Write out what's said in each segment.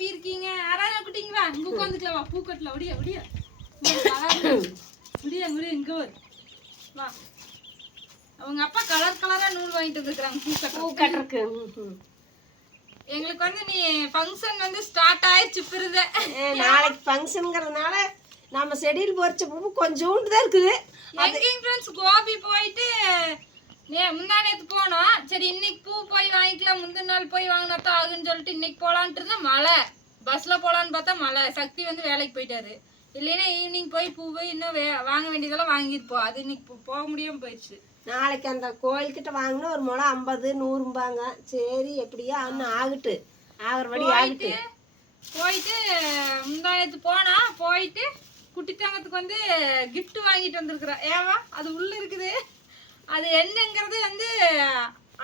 எப்படி இருக்கீங்க? யாராவது குட்டிங்களா இங்க உட்காந்துக்கலாம் வா பூக்கட்டில் ஒடியா ஒடியா. முடியா முடியா இங்க வரு வா. அவங்க அப்பா கலர் கலரா நூல் வாங்கிட்டு வந்துருக்காங்க பூக்கட்டை. பூ கட்டுறக்கு ம். எங்களுக்கு வந்து நீ ஃபங்க்ஷன் வந்து ஸ்டார்ட் ஆயிடுச்சு பிறத ஏ, நாளைக்கு ஃபங்க்ஷனுங்கிறதுனால நம்ம செடியில் பொறிச்ச பூ கொஞ்சோண்டு தான் இருக்குது. எங்கேயும் ஃப்ரெண்ட்ஸ் கோபி போயிட்டு நே முந்தா நேத்து போனோம். சரி இன்னைக்கு பூ போய் வாங்கிக்கலாம் முந்தின நாள் போய் வாங்கினா தான் ஆகுன்னு சொல்லிட்டு இன்னைக்கு இருந்தா மழை. பஸ்ல போலான்னு பார்த்தா மழை சக்தி வந்து வேலைக்கு போயிட்டாரு. இல்லைன்னா ஈவினிங் போய் பூ போய் இன்னும் வே- வாங்க வேண்டியதெல்லாம் வாங்கியிருப்போம் அது இன்னைக்கு போக முடியாம போயிடுச்சு. நாளைக்கு அந்த கோயில்கிட்ட வாங்கினா ஒரு முளை ஐம்பது நூறும்பாங்க. சரி எப்படியா இன்னும் ஆகட்டு. ஆகிறபடி ஆகட்டு. போயிட்டு முந்தா நேத்து போனா போயிட்டு குட்டி தங்கத்துக்கு வந்து gift வாங்கிட்டு வந்திருக்கிறோம் ஏவா அது உள்ள இருக்குது. அது என்னங்கிறது வந்து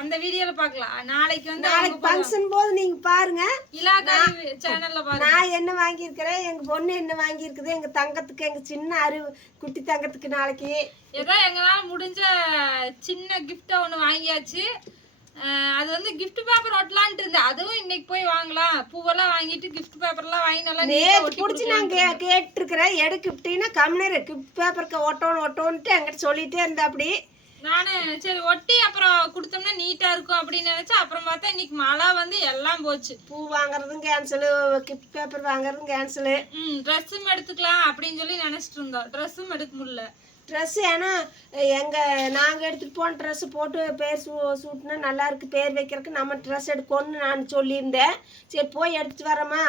அந்த வீடியோல பார்க்கலாம். நாளைக்கு வந்து நாளைக்கு ஃபங்க்ஷன் போது நீங்க பாருங்க. இலாகாரி சேனல்ல பாருங்க. நான் என்ன வாங்கியிருக்கிறேன்? எங்க பொண்ணு என்ன வாங்கியிருக்குது? எங்க தங்கத்துக்கு எங்க சின்ன அறிவு குட்டி தங்கத்துக்கு நாளைக்கு. ஏதோ எங்களால முடிஞ்ச சின்ன கிஃப்டா ஒண்ணு வாங்கியாச்சு. அது வந்து gift பேப்பர் ஒட்டலான்ட்டு இருந்தேன். அதுவும் இன்னைக்கு போய் வாங்கலாம். பூவெல்லாம் வாங்கிட்டு gift பேப்பர்லாம் வாங்கி நல்லா நேற்று பிடிச்சி நான் கே கேட்டிருக்கிறேன். எடுக்கு இப்படின்னா கம்னர் கிஃப்ட் பேப்பருக்கு ஒட்டணும் ஒட்டோன்ட்டு என்கிட்ட சொல்லிட்டே இருந்தா அப்படி. நானு சரி ஒட்டி அப்புறம் கொடுத்தோம்னா நீட்டா இருக்கும் அப்படின்னு நினைச்சா அப்புறம் பார்த்தா இன்னைக்கு மழை வந்து எல்லாம் போச்சு. பூ வாங்குறதும் கேன்சலு கிஃப்ட் பேப்பர் வாங்குறதும் கேன்சலு ம் ட்ரெஸ்ஸும் எடுத்துக்கலாம் அப்படின்னு சொல்லி நினைச்சிட்டு இருந்தோம். ட்ரெஸ்ஸும் எடுக்க முடியல. ட்ரெஸ் ஏன்னா எங்க நாங்க எடுத்துட்டு போன ட்ரெஸ் போட்டு பேர் சூ சூட்டினா நல்லா இருக்கு பேர் வைக்கிறதுக்கு நம்ம ட்ரெஸ் எடுக்கணும்னு நான் சொல்லியிருந்தேன். சரி போய் எடுத்துட்டு வரேம்மா.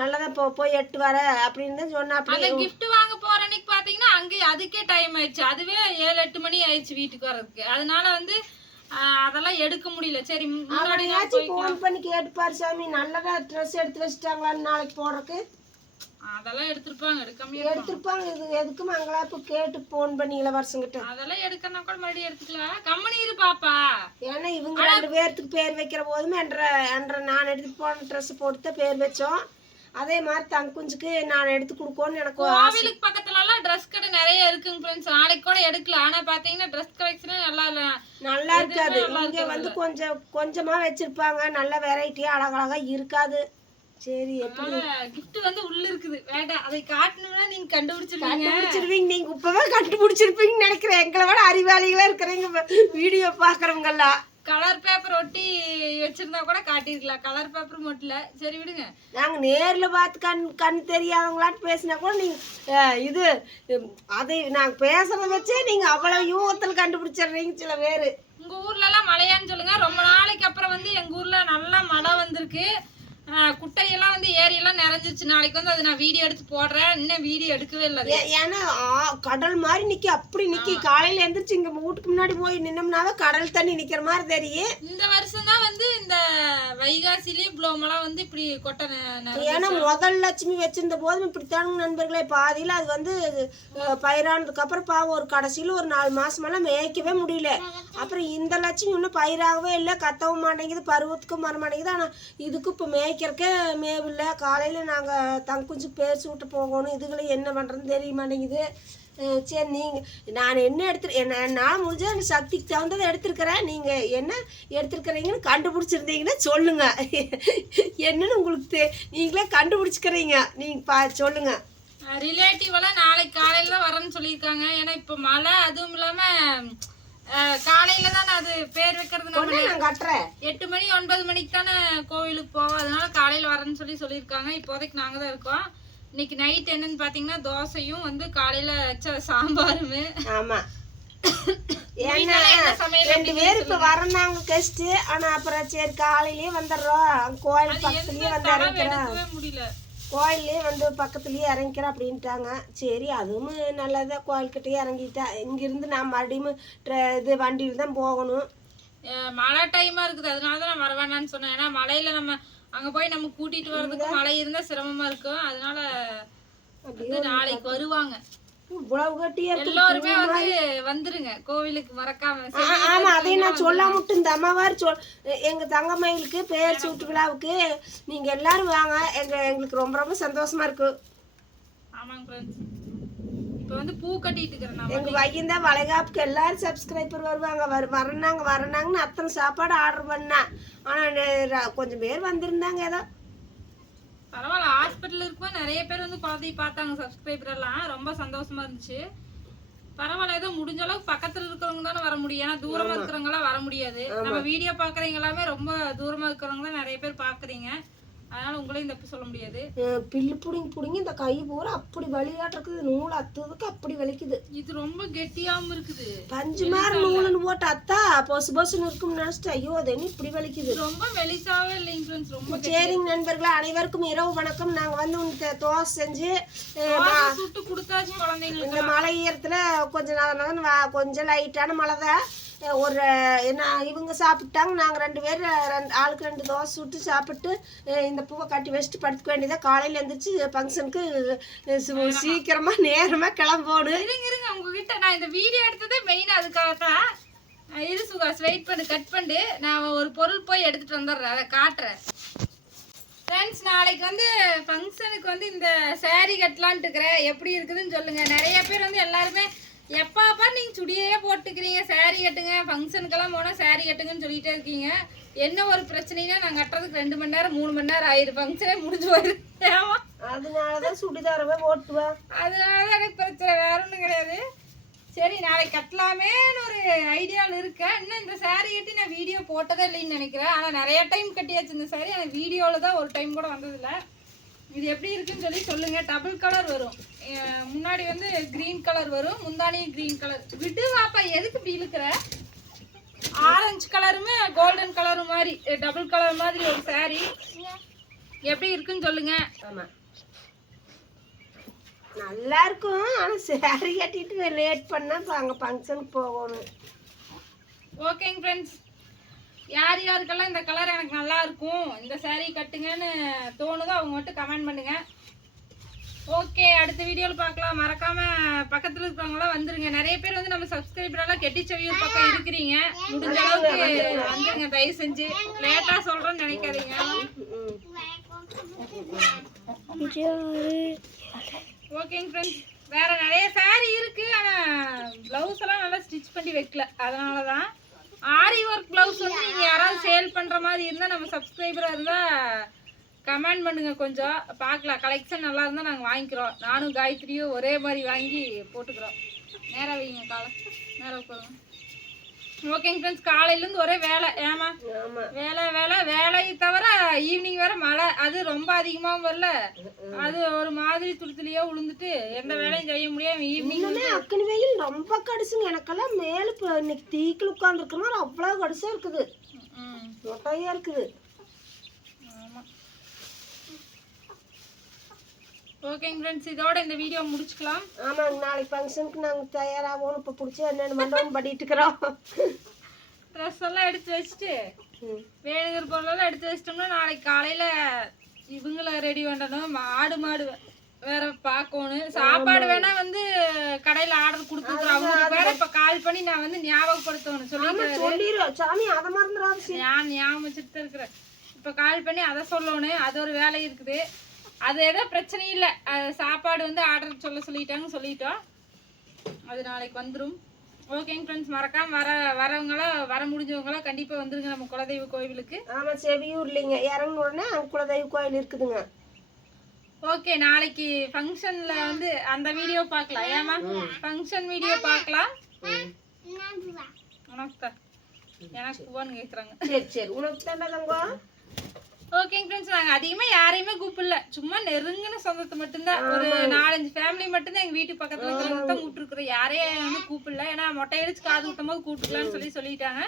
நல்லதா போ போய் எடுத்து வர அப்படின்னு தான் சொன்னா அந்த அப்படி gift வாங்க போற அன்னைக்கு பாத்தீங்கன்னா அங்கே அதுக்கே டைம் ஆயிடுச்சு. அதுவே ஏழு எட்டு மணி ஆயிடுச்சு வீட்டுக்கு வர்றதுக்கு. அதனால வந்து அதெல்லாம் எடுக்க முடியல. சரி முன்னாடி நாள் அவனையாச்சும் போய் ஃபோன் பண்ணி கேட்டுப்பாரு சாமி. நல்லதா ட்ரெஸ் எடுத்து வச்சுட்டாங்களான்னு நாளைக்கு போடுறதுக்கு? அதெல்லாம் எடுத்திருப்பாங்க. எடுக்காம எடுத்திருப்பாங்க. இது எதுக்கு மங்களாப்பு கேட்டு ஃபோன் பண்ணி இளவரசங்கிட்ட? அதெல்லாம் எடுக்கணும் கூட மறுபடியும் எடுத்துக்கலாம். கம்மனி இரு பாப்பா. ஏன்னா இவங்க ரெண்டு பேர்த்துக்கு பேர் வைக்கிற போதும் என்ற என்ற நான் எடுத்துட்டு போன ட்ரெஸ் போட்டு பேர் வச்சோம். அதே மாதிரி தங்குஞ்சுக்கு நான் எடுத்து கொடுக்கணும்னு எனக்கு. கோவிலுக்கு பக்கத்துல எல்லாம் ட்ரெஸ் கடை நிறைய இருக்குங்க ஃப்ரெண்ட்ஸ் நாளைக்கு கூட எடுக்கலாம். ஆனா பாத்தீங்கன்னா ட்ரெஸ் கலெக்ஷனே நல்லா இல்ல. நல்லா இருக்காது. இங்க வந்து கொஞ்சம் கொஞ்சமா வச்சிருப்பாங்க. நல்ல வெரைட்டியா அழகழகா இருக்காது. சரி எப்படி? கிஃப்ட் வந்து உள்ள இருக்குது. வேண்டாம். அதை காட்டணும்னா நீங்க கண்டுபிடிச்சிருவீங்க. கண்டுபிடிச்சிருவீங்க. நீங்க இப்பவே கண்டுபிடிச்சிருப்பீங்கன்னு நினைக்கிறேன். எங்களை விட அறிவாளிகளா இருக்கிறீங்க. வீடியோ பாக்குறவங்க எல்லாம் கலர் பேப்பர் ஒட்டி வச்சிருந்தா கூட காட்டியிருக்கலாம். கலர் பேப்பர் ஒட்டல சரி விடுங்க. நாங்க நேர்ல பார்த்து கண் கண் தெரியாதவங்களாட்டு பேசினா கூட நீங்க இது அதை நாங்க பேசுறத வச்சே நீங்க அவ்வளவு யூகத்தில் கண்டுபிடிச்சிடுறீங்க சில பேரு. உங்க ஊர்ல எல்லாம் மழையான்னு சொல்லுங்க. ரொம்ப நாளைக்கு அப்புறம் வந்து எங்க ஊர்ல நல்லா மழை வந்திருக்கு. குட்டையெல்லாம் வந்து ஏரியெல்லாம் நிறைஞ்சிருச்சு. நாளைக்கு வந்து அதை நான் வீடியோ எடுத்து போடுறேன். இன்னும் வீடியோ எடுக்கவே இல்லை ஏன்னா கடல் மாதிரி நிக்கி அப்படி நிக்கி. காலையில எந்திரிச்சு இங்க வீட்டுக்கு முன்னாடி போய் நின்னோம்னாவே கடல் தண்ணி நிக்கிற மாதிரி தெரியும். இந்த வருஷம் தான் வந்து இந்த வைகாசிலேயே மழை வந்து இப்படி கொட்டை ஏன்னா முதல் லட்சுமி வச்சிருந்த போதும் இப்படித்தானுங்க நண்பர்களே பாதியில அது வந்து பயிரானதுக்கு அப்புறம் பாவம் ஒரு கடைசியில ஒரு நாலு மாசமெல்லாம் மேய்க்கவே முடியல. அப்புறம் இந்த லட்சுமி இன்னும் பயிராகவே இல்லை. கத்தவும் மாட்டேங்குது பருவத்துக்கும் வர மாட்டேங்குது. ஆனா இதுக்கு இப்போ மேய்க்கிறக்கே மேவில்லை. நாங்கள் தங்க தங்குஞ்சு பேசி விட்டு போகணும். இதுகளை என்ன பண்ணுறதுன்னு தெரிய மாட்டேங்குது. சரி நீங்கள் நான் என்ன எடுத்து என்ன நான் முடிஞ்ச அந்த சக்திக்கு தகுந்ததை எடுத்துருக்கிறேன். நீங்கள் என்ன எடுத்துருக்கிறீங்கன்னு கண்டுபிடிச்சிருந்தீங்கன்னா சொல்லுங்க. என்னன்னு உங்களுக்கு தெ- நீங்களே கண்டுபிடிச்சிக்கிறீங்க. நீங்கள் பா சொல்லுங்க. ரிலேட்டிவெல்லாம் நாளைக்கு காலையில் வரேன்னு சொல்லியிருக்காங்க. ஏன்னா இப்போ மழை அதுவும் இல்லாமல் காலையில தானே அது பேர் வைக்கிறது நான் கட்டுறேன். எட்டு மணி ஒன்பது மணிக்கு தானே கோவிலுக்கு போவோம். அதனால காலையில வரேன்னு சொல்லி சொல்லியிருக்காங்க. இப்போதைக்கு நாங்க தான் இருக்கோம். இன்னைக்கு நைட் என்னன்னு பாத்தீங்கன்னா தோசையும் வந்து காலையில வச்ச சாம்பாருமே. ஆமா. ரெண்டு பேர் இப்ப வரனாங்க கெஸ்ட் ஆனா அப்புறம் சரி காலையிலயே வந்துடுறோம். கோயில் பக்கத்துலயே வந்து முடியல. கோயிலே வந்து பக்கத்துலயே இறங்கிக்கிறோம் அப்படின்ட்டாங்க. சரி அதுவும் நல்லதா. கோயில்கிட்டயே இறங்கிட்டா. இங்கிருந்து நான் மறுபடியும் இது வண்டியில் தான் போகணும். மழை டைமா இருக்குது. அதனால தான் நான் வர வேண்டாம்னு சொன்னேன். ஏன்னா மழையில நம்ம அங்க போய் நம்ம கூட்டிட்டு வர்றதுக்கு மழை இருந்தா சிரமமா இருக்கும். அதனால வந்து நாளைக்கு வருவாங்க. எல்லாருமே வந்து வந்துருங்க. கோவிலுக்கு மறக்காம ஆமா அதையும் நான் சொல்லாம விட்டு இந்த அம்மாவார் சொல் எங்க தங்கமயிலுக்கு பேர் சூட்டு விழாவுக்கு நீங்க எல்லாரும் வாங்க. எங்க எங்களுக்கு ரொம்ப ரொம்ப சந்தோஷமா இருக்கு. ஆமாங்க ஃப்ரெண்ட்ஸ் இப்போ வந்து பூ கட்டிட்டு இருக்கிறேன் எங்க வையந்தா வளைகாப்புக்கு எல்லாரும் சப்ஸ்கிரைபர் வருவாங்க. வர வரனாங்க வரனாங்கன்னு அத்தனை சாப்பாடு ஆர்டர் பண்ணேன். ஆனா கொஞ்சம் பேர் வந்திருந்தாங்க ஏதோ. பரவாயில்ல ஹாஸ்பிட்டல் இருக்கும்போது நிறைய பேர் வந்து குழந்தைய பார்த்தாங்க சப்ஸ்கிரைபர் எல்லாம். ரொம்ப சந்தோஷமா இருந்துச்சு. பரவாயில்ல ஏதோ முடிஞ்ச அளவுக்கு பக்கத்துல இருக்கிறவங்க தானே வர முடியும். ஏன்னா தூரமா இருக்கிறவங்க எல்லாம் வர முடியாது. நம்ம வீடியோ பாக்குறவங்க எல்லாமே ரொம்ப தூரமா இருக்கிறவங்க தான் நிறைய பேர் பாக்குறீங்க அதனால உங்களையும் தப்பு சொல்ல முடியாது. பில்லு பிடிங்கி பிடிங்கி இந்த கை பூரா அப்படி வலியாட்டு இருக்குது நூல் அத்துறதுக்கு அப்படி வலிக்குது. இது ரொம்ப கெட்டியாம இருக்குது. பஞ்சு மாதிரி நூலுன்னு போட்டு அத்தா பொசு பொசுன்னு இருக்கும்னு நினைச்சிட்டு ஐயோ அது என்ன இப்படி வலிக்குது? ரொம்ப மெலிசாவே இல்லைங்க ஃப்ரெண்ட்ஸ் ரொம்ப சரிங்க நண்பர்களே அனைவருக்கும் இரவு வணக்கம். நாங்க வந்து உனக்கு தோசை செஞ்சு சுட்டு கொடுத்தாச்சு குழந்தைங்களுக்கு. இந்த மழை ஈரத்துல கொஞ்சம் கொஞ்சம் லைட்டான மழை தான். ஒரு என்ன இவங்க சாப்பிட்டாங்க. நாங்க ரெண்டு பேர் ரெண்டு ஆளுக்கு ரெண்டு தோசை சுட்டு சாப்பிட்டு இந்த பூவை கட்டி வச்சுட்டு படுத்துக்க வேண்டியதா காலையில எந்திரிச்சு ஃபங்க்ஷனுக்கு சீக்கிரமா நேரமா கிளம்போணும் இருங்க இருங்க உங்ககிட்ட நான் இந்த வீடியோ எடுத்ததே மெயின் அதுக்காக தான். இரு சுகாஸ் வெயிட் பண்ணு கட் பண்ணு. நான் ஒரு பொருள் போய் எடுத்துட்டு வந்துடுறேன் அதை காட்டுறேன். ஃப்ரெண்ட்ஸ் நாளைக்கு வந்து ஃபங்க்ஷனுக்கு வந்து இந்த saree கட்டலான்ட்டு இருக்கிறேன். எப்படி இருக்குதுன்னு சொல்லுங்க. நிறைய பேர் வந்து எல்லாருமே எப்பாப்பா நீங்க சுடியே போட்டுக்கிறீங்க saree கட்டுங்க ஃபங்க்ஷனுக்கெல்லாம் போனால் saree கட்டுங்கன்னு சொல்லிட்டே இருக்கீங்க. என்ன ஒரு பிரச்சனைனா நான் கட்டுறதுக்கு ரெண்டு மணி நேரம் மூணு மணி நேரம் ஆயிரும் ஃபங்க்ஷனே முடிஞ்சு போயிடும் அதனாலதான் சுடிதாரவே ஓட்டுவேன் அதனால தான் எனக்கு பிரச்சனை. வேற ஒன்றும் கிடையாது. சரி நாளைக்கு கட்டலாமேன்னு ஒரு ஐடியாவில் இருக்கேன். இன்னும் இந்த saree கட்டி நான் வீடியோ போட்டதே இல்லைன்னு நினைக்கிறேன். ஆனால் நிறைய டைம் கட்டியாச்சு இந்த saree. ஆனால் வீடியோவில் தான் ஒரு டைம் கூட வந்ததில்ல. இது எப்படி இருக்குன்னு சொல்லி சொல்லுங்கள் டபுள் கலர் வரும். முன்னாடி வந்து க்ரீன் கலர் வரும். முந்தானி க்ரீன் கலர் விடு வாப்பா எதுக்கு இப்படி இழுக்கிற? ஆரஞ்சு கலருமே கோல்டன் கலரும் மாதிரி டபுள் கலர் மாதிரி ஒரு saree. எப்படி இருக்குன்னு சொல்லுங்கள் ஆமா. நல்லா இருக்கும். ஆனா சேரீ கட்டிட்டு லேட் பண்ணா இப்ப அங்க ஃபங்க்ஷனுக்கு போகணும் ஓகேங்க ஃப்ரெண்ட்ஸ் யார் யாருக்கெல்லாம் இந்த கலர் எனக்கு நல்லா இருக்கும் இந்த சேரீ கட்டுங்கன்னு தோணுதோ அவங்க மட்டும் கமெண்ட் பண்ணுங்க. ஓகே அடுத்த வீடியோவில் பார்க்கலாம். மறக்காம பக்கத்தில் இருக்கிறவங்களாம் வந்துருங்க. நிறைய பேர் வந்து நம்ம சப்ஸ்கிரைபரெல்லாம் எல்லாம் கெட்டிச்செவியூர் பக்கம் இருக்கிறீங்க. முடிஞ்ச அளவுக்கு வந்துருங்க தயவு செஞ்சு. லேட்டாக சொல்கிறோன்னு நினைக்காதீங்க. ஓகேங்க ஃப்ரெண்ட்ஸ் வேற நிறைய சாரி இருக்கு ஆனால் பிளவுஸ் எல்லாம் நல்லா ஸ்டிச் பண்ணி வைக்கல. அதனால தான் ஆரி ஒர்க் பிளவுஸ் வந்து நீங்கள் யாராவது சேல் பண்ற மாதிரி இருந்தா நம்ம சப்ஸ்கிரைபராக இருந்தா கமெண்ட் பண்ணுங்க கொஞ்சம். பார்க்கலாம். கலெக்ஷன் நல்லா இருந்தா நாங்க வாங்கிக்கிறோம். நானும் காயத்ரியும் ஒரே மாதிரி வாங்கி போட்டுக்கிறோம். நேரா வைங்க காலை. நேராக உட்காருங்க. ஓகேங்க ஃப்ரெண்ட்ஸ் காலையிலேருந்து ஒரே வேலை. ஏமா வேலை வேலை வேலையை தவிர ஈவினிங் வேற மழை. அது ரொம்ப அதிகமாகவும் வரல. அது ஒரு மாதிரி துளுத்துலியா உளுந்துட்டு எந்த வேலையும் செய்ய முடியாம ஈவினிங் அக்கனி வெயில் ரொம்ப கடிசுங்க. எனக்கெல்லாம் மேல இன்னைக்கு தீக்கில் உட்காந்துருக்கணும் அவ்வளோ கடிசா இருக்குது. இருக்குது ஆமா ஓகேங்க ஃப்ரெண்ட்ஸ் இதோட இந்த வீடியோ முடிச்சுக்கலாம். ஆமாங்க நாளைக்கு ஃபங்க்ஷனுக்கு நாங்கள் தயாராகணும் இப்போ பிடிச்சி என்னென்ன பண்ணுறோம்னு பண்ணிட்டு இருக்கிறோம் ட்ரெஸ் எல்லாம் எடுத்து வச்சுட்டு. வேணுங்கிற பொருளெல்லாம் எடுத்து வச்சிட்டோம்னா நாளைக்கு காலையில இவங்கள ரெடி பண்ணணும். ஆடு மாடு வேற பார்க்கணும். சாப்பாடு வேணா வந்து கடையில ஆர்டர் கொடுத்துருக்குறோம். அவங்களுக்கு வேற இப்ப கால் பண்ணி நான் வந்து ஞாபகப்படுத்தணும் சொல்லிடுறோம் சாமி அதை மறந்துடாது நான் ஞாபகம் வச்சுட்டு இருக்கிறேன். இப்போ கால் பண்ணி அதை சொல்லணும். அது ஒரு வேலை இருக்குது. அது ஏதோ பிரச்சனை இல்லை. அது சாப்பாடு வந்து ஆர்டர் சொல்ல சொல்லிட்டாங்க சொல்லிட்டோம். அது நாளைக்கு வந்துடும் ஓகேங்க ஃப்ரெண்ட்ஸ் மறக்காம வர வரவங்களாம் வர முடிஞ்சவங்களாம் கண்டிப்பாக வந்துருங்க நம்ம குலதெய்வ கோவிலுக்கு. ஆமாம் செவியூர்லிங்க இறங்கின உடனே அங்கே குலதெய்வ கோயில் இருக்குதுங்க. ஓகே நாளைக்கு ஃபங்க்ஷன்ல வந்து அந்த வீடியோ பார்க்கலாம். ஏமா ஃபங்க்ஷன் வீடியோ பார்க்கலாம். உனக்கு தான். எனக்கு போன்னு கேட்குறாங்க சரி சரி. உனக்கு தங்கம். ஓகேங்க ஃப்ரெண்ட்ஸ் நாங்கள் அதிகமாக யாரையுமே கூப்பிடல. சும்மா நெருங்கின சொந்தத்தை மட்டும்தான். ஒரு நாலஞ்சு ஃபேமிலி மட்டும்தான் எங்கள் வீட்டு பக்கத்தில் இருக்கிறவங்க தான் கூப்பிட்டுருக்குறோம் யாரையும் வந்து கூப்பிடல. ஏன்னா மொட்டை அடிச்சு காது குத்தும் போது கூப்பிட்டுக்கலாம்னு சொல்லி சொல்லிட்டாங்க.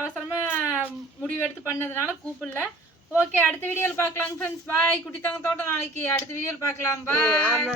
அவசரமாக முடிவு எடுத்து பண்ணதுனால கூப்பிடல. ஓகே அடுத்த வீடியோவில் பார்க்கலாங்க ஃப்ரெண்ட்ஸ் பாய் குட்டி தங்கத்தோட நாளைக்கு அடுத்த வீடியோவில் பார்க்கலாம். பாய்